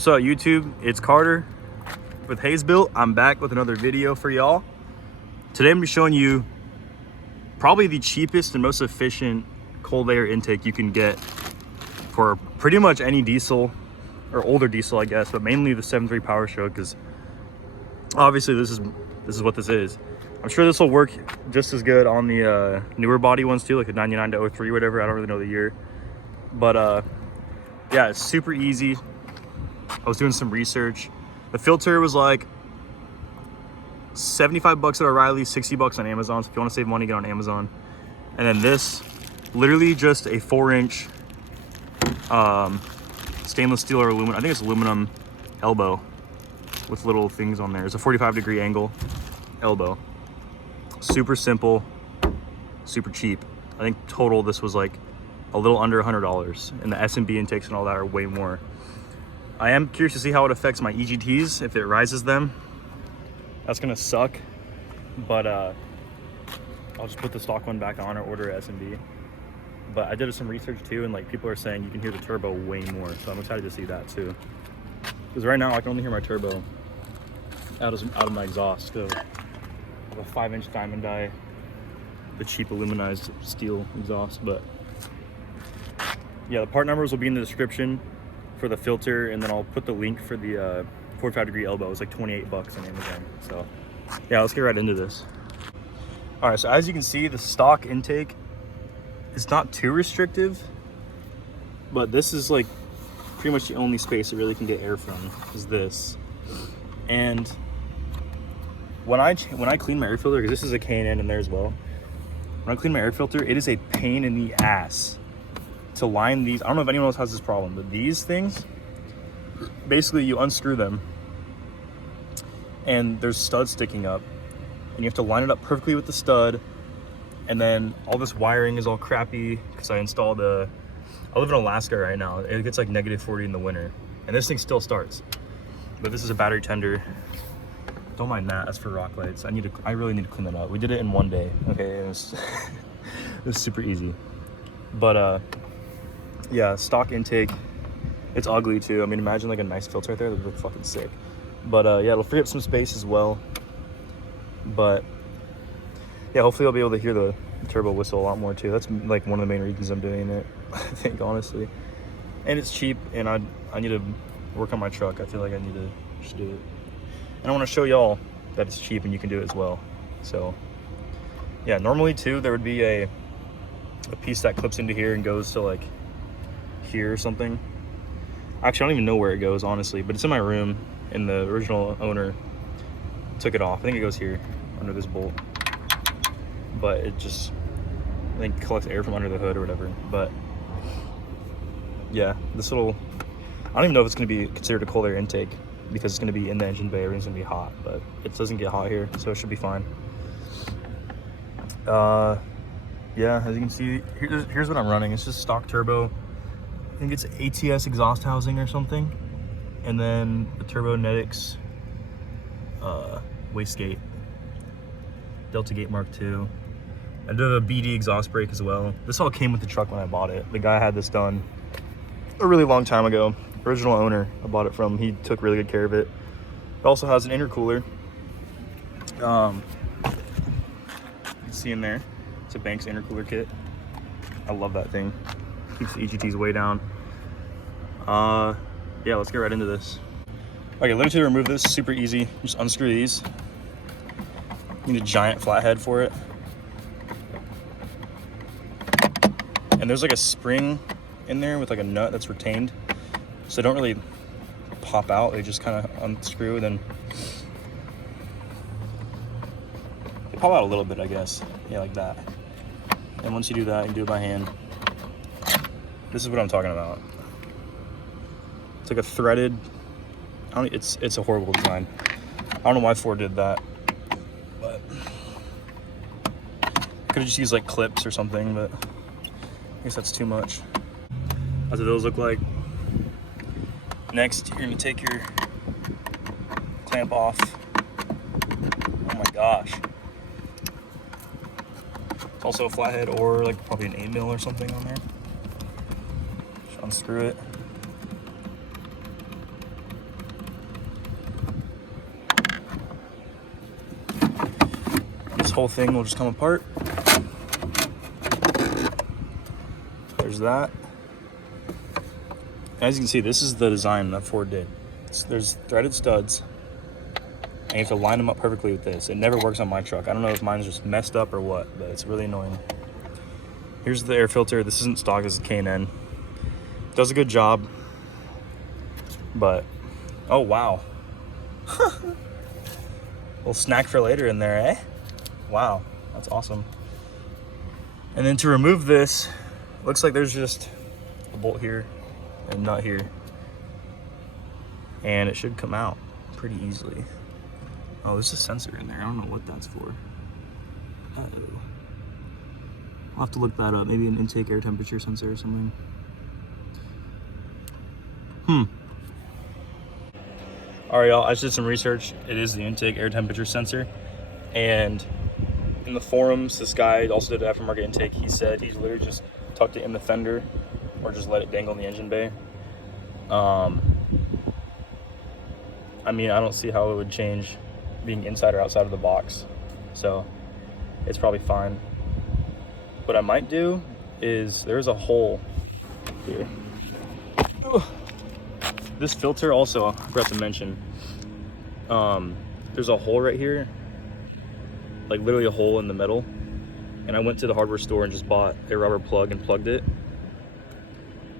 What's up, YouTube? It's Carter with Hayes Built. I'm back with another video for y'all. Today I'm gonna be showing you probably the cheapest and most efficient cold air intake you can get for pretty much any diesel or older diesel, I guess, but mainly the 7.3 Power Stroke, because obviously this is what this is. I'm sure this will work just as good on the newer body ones too, like the 99 to 03, whatever. I don't really know the year, but yeah, it's super easy. I was doing some research. The filter was like 75 bucks at O'Reilly, 60 bucks on Amazon. So if you want to save money, get on Amazon. And then this, literally just a 4-inch stainless steel or aluminum, I think it's aluminum elbow with little things on there. It's a 45-degree angle elbow. Super simple, super cheap. I think total this was like a little under $100, and the S&B intakes and all that are way more. I am curious to see how it affects my EGTs, if it rises them. That's gonna suck, but I'll just put the stock one back on or order S&B. But I did some research too, and like people are saying you can hear the turbo way more, so I'm excited to see that too. Because right now I can only hear my turbo out of my exhaust. So I have a 5-inch diamond die, the cheap aluminized steel exhaust. But yeah, the part numbers will be in the description for the filter, and then I'll put the link for the 45-degree elbow. It's like 28 bucks on Amazon. So yeah, let's get right into this. All right, so as you can see, the stock intake is not too restrictive, but this is like pretty much the only space it really can get air from is this. And when I clean my air filter, because this is a K&N in there as well, when I clean my air filter, it is a pain in the ass to line these. I don't know if anyone else has this problem, but these things, basically you unscrew them and there's studs sticking up, and you have to line it up perfectly with the stud, and then all this wiring is all crappy because I live in Alaska right now. It gets like -40 in the winter, and this thing still starts. But this is a battery tender. Don't mind that, that's for rock lights. I really need to clean that up. We did it in one day, okay? It was, it was super easy. But yeah, stock intake, it's ugly too. I mean, imagine like a nice filter right there, that would look fucking sick. But yeah, it'll free up some space as well. But yeah, hopefully I'll be able to hear the turbo whistle a lot more too. That's like one of the main reasons I'm doing it, I think, honestly. And it's cheap, and I need to work on my truck. I feel like I need to just do it. And I want to show y'all that it's cheap and you can do it as well. So yeah, normally too, there would be a piece that clips into here and goes to like here or something. Actually, I don't even know where it goes, honestly, but it's in my room, and the original owner took it off. I think it goes here under this bolt, but it just, I think, collects air from under the hood or whatever. But yeah, this little, I don't even know if it's going to be considered a cold air intake because it's going to be in the engine bay. Everything's going to be hot, but it doesn't get hot here, so it should be fine. Yeah, as you can see, here's what I'm running. It's just stock turbo. I think it's ATS exhaust housing or something, and then the Turbonetics wastegate, Delta Gate Mark II. I did a BD exhaust brake as well. This all came with the truck when I bought it. The guy had this done a really long time ago. Original owner I bought it from, he took really good care of it. It also has an intercooler. You can see in there, it's a Banks intercooler kit. I love that thing. Keeps the EGTs way down. Yeah, let's get right into this. Okay, literally to remove this, super easy. Just unscrew these. You need a giant flathead for it. And there's like a spring in there with like a nut that's retained, so they don't really pop out. They just kind of unscrew, and then they pop out a little bit, I guess. Yeah, like that. And once you do that, you can do it by hand. This is what I'm talking about. It's like a threaded, it's a horrible design. I don't know why Ford did that, but could have just used like clips or something, but I guess that's too much. That's what those look like. Next, you're gonna take your clamp off. Oh my gosh. It's also a flathead, or like probably an 8mm or something on there. Just unscrew it. whole thing will just come apart. There's that. As you can see, this is the design that Ford did. There's threaded studs, and you have to line them up perfectly with this. It never works on my truck. I don't know if mine's just messed up or what, but it's really annoying. Here's the air filter. This isn't stock, this is K&N. Does a good job, but oh wow. Little snack for later in there, eh? Wow, that's awesome. And then to remove this, looks like there's just a bolt here and nut here, and it should come out pretty easily. Oh, there's a sensor in there. I don't know what that's for. Uh-oh. I'll have to look that up. Maybe an intake air temperature sensor or something. All right, y'all, I just did some research. It is the intake air temperature sensor. And in the forums, this guy also did aftermarket intake. He said he's literally just tucked it in the fender or just let it dangle in the engine bay. I mean, I don't see how it would change being inside or outside of the box. So it's probably fine. What I might do is there's a hole here. This filter also, I forgot to mention, there's a hole right here, like literally a hole in the metal. And I went to the hardware store and just bought a rubber plug and plugged it.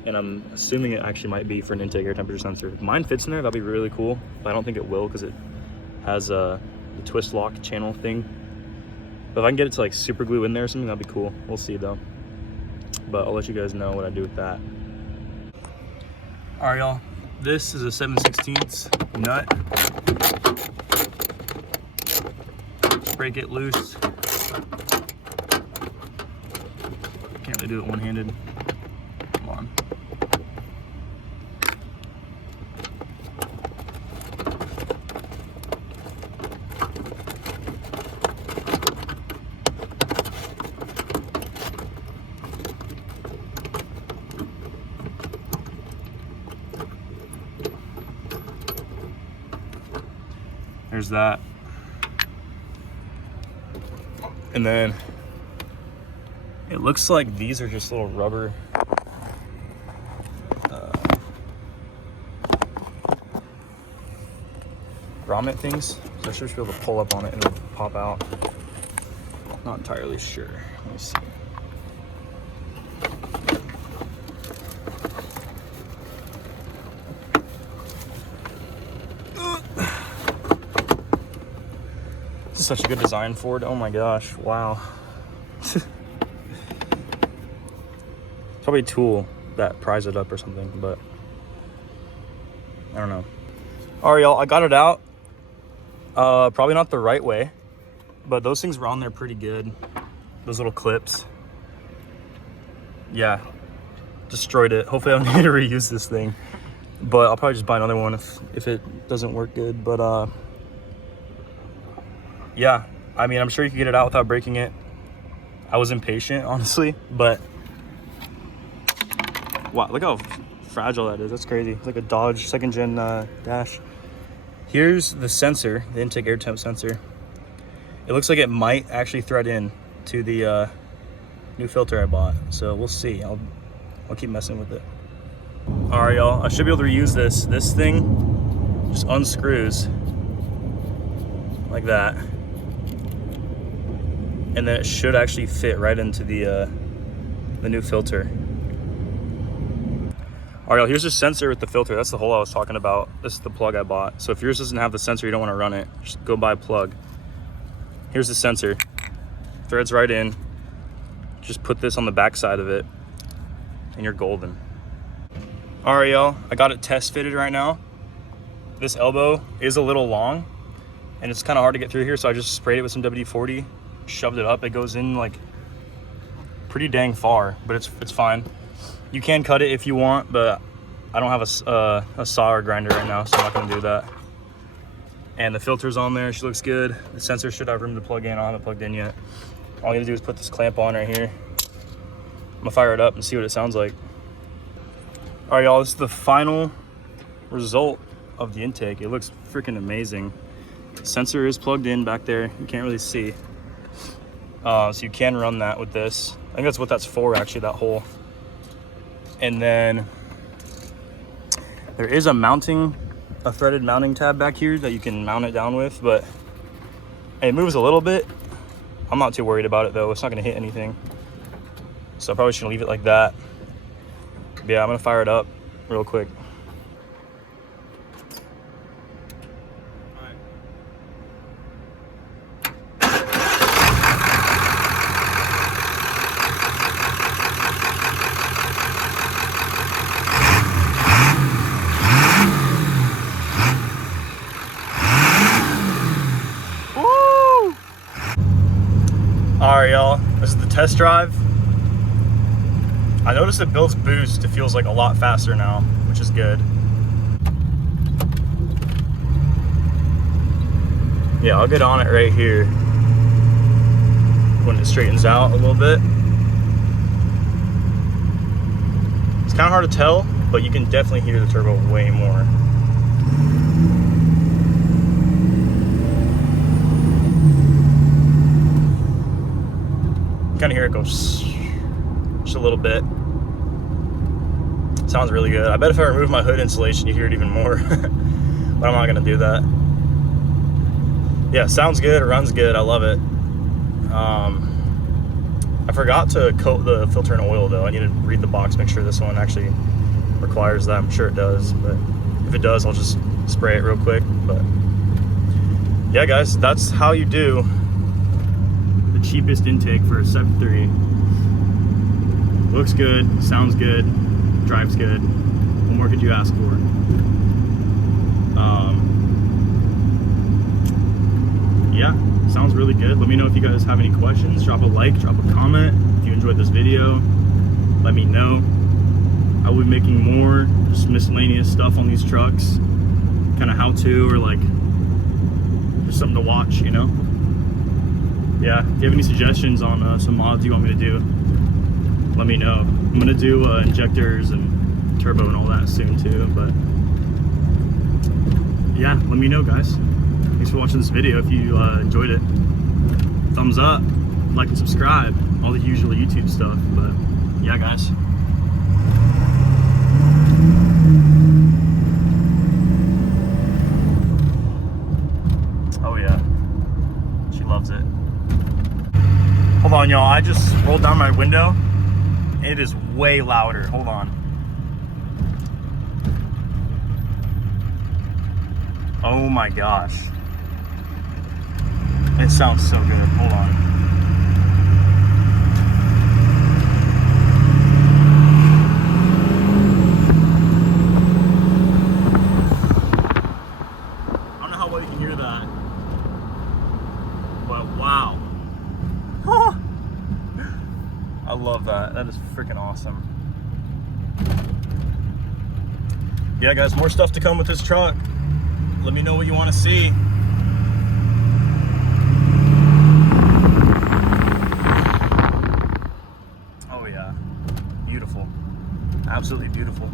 And I'm assuming it actually might be for an intake air temperature sensor. If mine fits in there, that'd be really cool. But I don't think it will because it has the twist lock channel thing. But if I can get it to like super glue in there or something, that'd be cool. We'll see though. But I'll let you guys know what I do with that. All right, y'all. This is a 7/16 nut. Just break it loose. Can't really do it one-handed. Come on. There's that. And then it looks like these are just little rubber grommet things. So I should be able to pull up on it and it'll pop out. Not entirely sure. Let me see. This is such a good design, Ford. Oh my gosh, wow. Probably a tool that pries it up or something, but I don't know. All right, y'all, I got it out. Probably not the right way, but those things were on there pretty good. Those little clips. Yeah, destroyed it. Hopefully I don't need to reuse this thing, but I'll probably just buy another one if it doesn't work good. But yeah, I mean, I'm sure you could get it out without breaking it. I was impatient, honestly, but wow, look how fragile that is. That's crazy. It's like a Dodge second gen dash. Here's the sensor, the intake air temp sensor. It looks like it might actually thread in to the new filter I bought. So we'll see. I'll keep messing with it. All right, y'all. I should be able to reuse this. This thing just unscrews like that, and then it should actually fit right into the new filter. All right, here's the sensor with the filter. That's the hole I was talking about. This is the plug I bought. So if yours doesn't have the sensor, you don't want to run it, just go buy a plug. Here's the sensor. Threads right in. Just put this on the back side of it, and you're golden. All right, y'all. I got it test fitted right now. This elbow is a little long, and it's kind of hard to get through here, so I just sprayed it with some WD-40, shoved it up. It goes in like pretty dang far, but it's fine. You can cut it if you want, but I don't have a saw or grinder right now, so I'm not gonna do that. And the filter's on there, she looks good. The sensor should have room to plug in. I haven't plugged in yet. All you gotta do is put this clamp on right here. I'm gonna fire it up and see what it sounds like. All right, y'all, this is the final result of the intake. It looks freaking amazing. The sensor is plugged in back there. You can't really see. So you can run that with this. I think that's what that's for, actually, that hole. And then there is a threaded mounting tab back here that you can mount it down with, but it moves a little bit. I'm not too worried about it though. It's not gonna hit anything. So I probably shouldn't leave it like that. But yeah, I'm gonna fire it up real quick. All right, y'all, this is the test drive. I noticed it builds boost. It feels like a lot faster now, which is good. Yeah, I'll get on it right here when it straightens out a little bit. It's kind of hard to tell, but you can definitely hear the turbo way more. Kind of hear it go just a little bit. Sounds really good. I bet if I remove my hood insulation, you hear it even more. But I'm not gonna do that. Yeah, sounds good. It runs good. I love it. I forgot to coat the filter in oil though. I need to read the box, make sure this one actually requires that. I'm sure it does, but if it does, I'll just spray it real quick. But yeah, guys, that's how you do the cheapest intake for a Sub 3. Looks good, sounds good, drives good. What more could you ask for? Yeah, sounds really good. Let me know if you guys have any questions. Drop a like, drop a comment. If you enjoyed this video, let me know. I will be making more just miscellaneous stuff on these trucks, kind of how to, or like just something to watch, you know? Yeah, if you have any suggestions on some mods you want me to do, let me know. I'm gonna do injectors and turbo and all that soon too, but yeah, let me know, guys. Thanks for watching this video. If you enjoyed it, thumbs up, like and subscribe, all the usual YouTube stuff. But yeah, guys. Oh yeah, she loves it. Hold on, y'all, I just rolled down my window. It is way louder. Hold on. Oh my gosh. It sounds so good. Hold on. I don't know how well you can hear that, but wow. I love that. That is freaking awesome. Yeah, guys, more stuff to come with this truck. Let me know what you want to see. Oh yeah, beautiful, absolutely beautiful.